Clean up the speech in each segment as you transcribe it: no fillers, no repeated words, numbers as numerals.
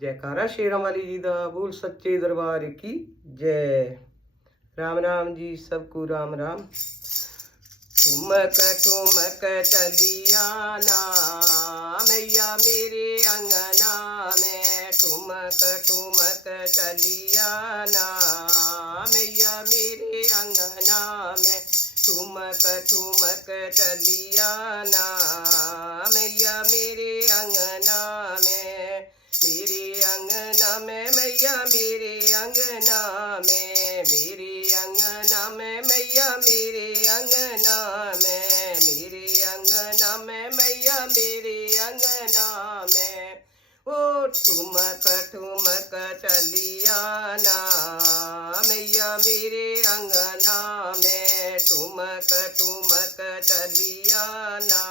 जयकारा शेरां वाली जी दा, बोल सच्चे दरबार की जय। राम राम जी, सबको राम राम। ठुमक ठुमक चलिया ना मैया मेरे अंगना में, ठुमक ठुमक चलिया ना मैया मेरे अंगना में, ठुमक ठुमक चलिया ना मैया मेरे अंगना में, मेरे अंगना में मैया मेरे अंगना में, मेरे अंगना में मैया मेरे अंगना में, मेरे अंगना में मैया मेरे अंगना में, ओ ठुमक ठुमक चलिया ना मैया मेरे अंगना में, ठुमक ठुमक चलिया ना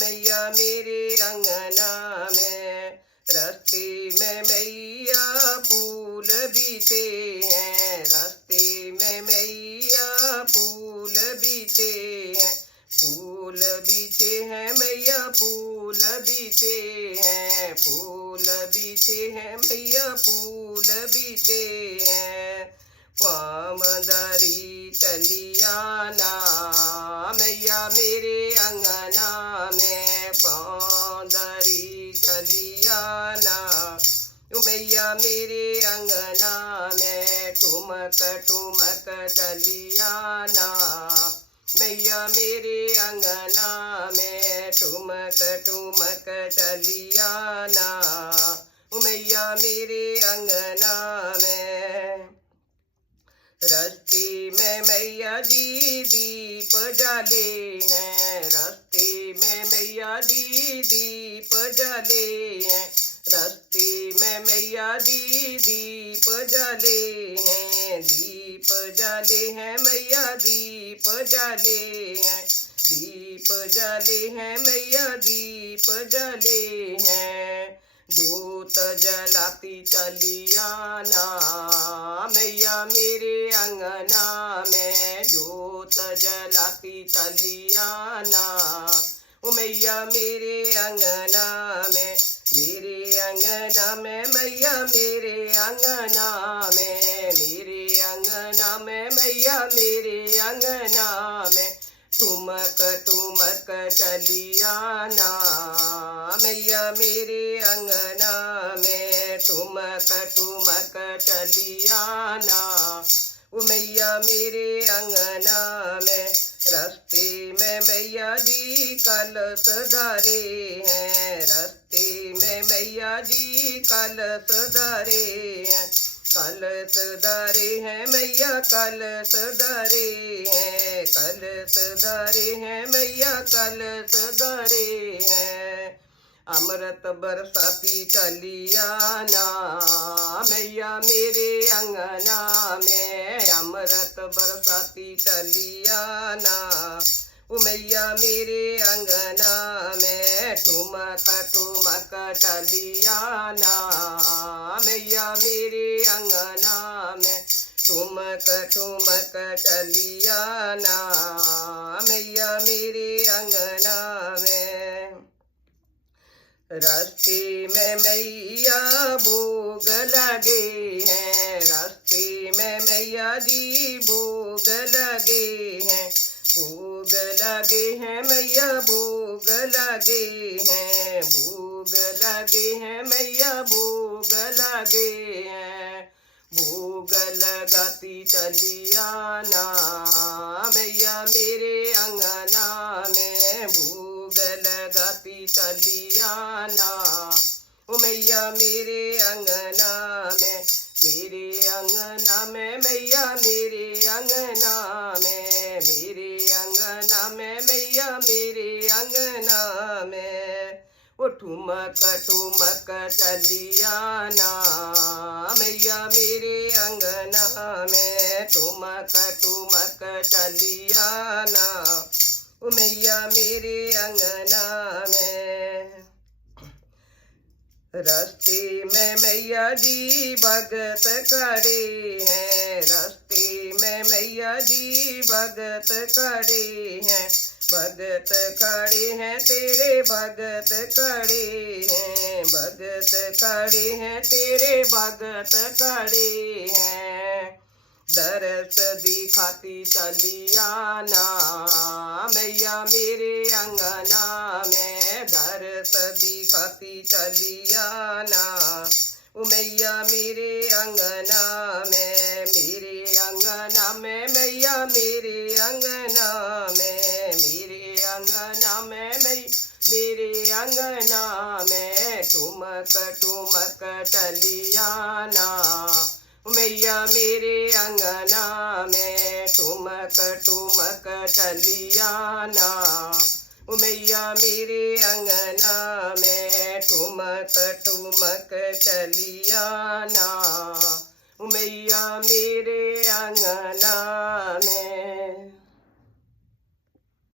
मैया मेरे अंगना में, रास्ते में मैया फूल बीते हैं, रास्ते में मैया फूल बीते हैं, फूल बीते हैं मैया फूल बीते हैं, फूल बीते हैं मैया फूल बीते हैं, पामदारी चलिया ना मैया मेरे अंगना में, पामदारी चलिया ना मैया मेरे अंगना में, ठुमक ठुमक चलिया ना मैया मेरे अंगना में, ठुमक ठुमक चलिया ना मैया मेरे अंगना में, रास्ते में मैया जी दीप जाले हैं, रास्ते में मैया जी दीप जाले हैं, रास्ते में मैया जी दीप जाले हैं, दीप जाले हैं मैया दीप जाले हैं, दीप जाले हैं मैया दीप जाले हैं, जोत जलाती चलिया ना मैया मेरे अंगना में, जोत जलाती चलिया ना मैया मेरे अंगना में, मेरे अंगना में मैया मेरे अंगना में, मेरे अंगना में मैया मेरे अंगना में, ठुमक ठुमक चलिया ना मैया मेरे अंगना में, ठुमक ठुमक चलिया ना मैया मेरे अंगना में, रास्ते में मैया जी कलश धारे हैं, रास्ते में मैया जी कलश धारे हैं, कलश धारे हैं मैया कलश धारे हैं, कलश धारे हैं मैया कलश धारे हैं, अमृत बरसाती चलिया ना मैया मेरे अंगना में, अमृत बरसाती चलिया ना मैया मेरे अंगना में, ठुमक ठुमक चलिया ना मैया मेरे अंगना में, ठुमक ठुमक चलिया ना मैया मेरे अंगना में, रास्ते में मैया भोग लगे हैं, रास्ते में मैया जी भोग लगे हैं, भोग लगे हैं मैया भोग लगे हैं, भोग लगे हैं मैया भोग लगे हैं, भोग लगाती चलिया ना मैया मेरे अंगना में, भोग लगाती चलिया ना मैया मेरे अंगना में, मेरे अंगना में मैया मेरे अंगना में, मेरे अंगना में मैया मेरे अंगना में, ओ ठुमक ठुमक चलिया ना मैया मेरे अंगना में, ठुमक ठुमक चलिया ना मैया मेरे अंगना में, रास्ते में मैया जी भगत खड़े हैं, रास्ते में मैया जी भगत खड़े हैं, भगत खड़े हैं तेरे भगत खड़े हैं, भगत खड़े हैं तेरे भगत खड़े हैं। दरस दिखाती चली आना मैया मेरे अंगना में, दरस दिखाती चली आना ओ मैया मेरे अंगना में, मेरे अंगना में मैया मेरे अंगना में, मेरे अंगना में मेरे अंगना में ठुमक ठुमक चली आना मैया मेरे अंगना में, ठुमक ठुमक चली आना मैया मेरे अंगना में, ठुमक ठुमक चली आना मैया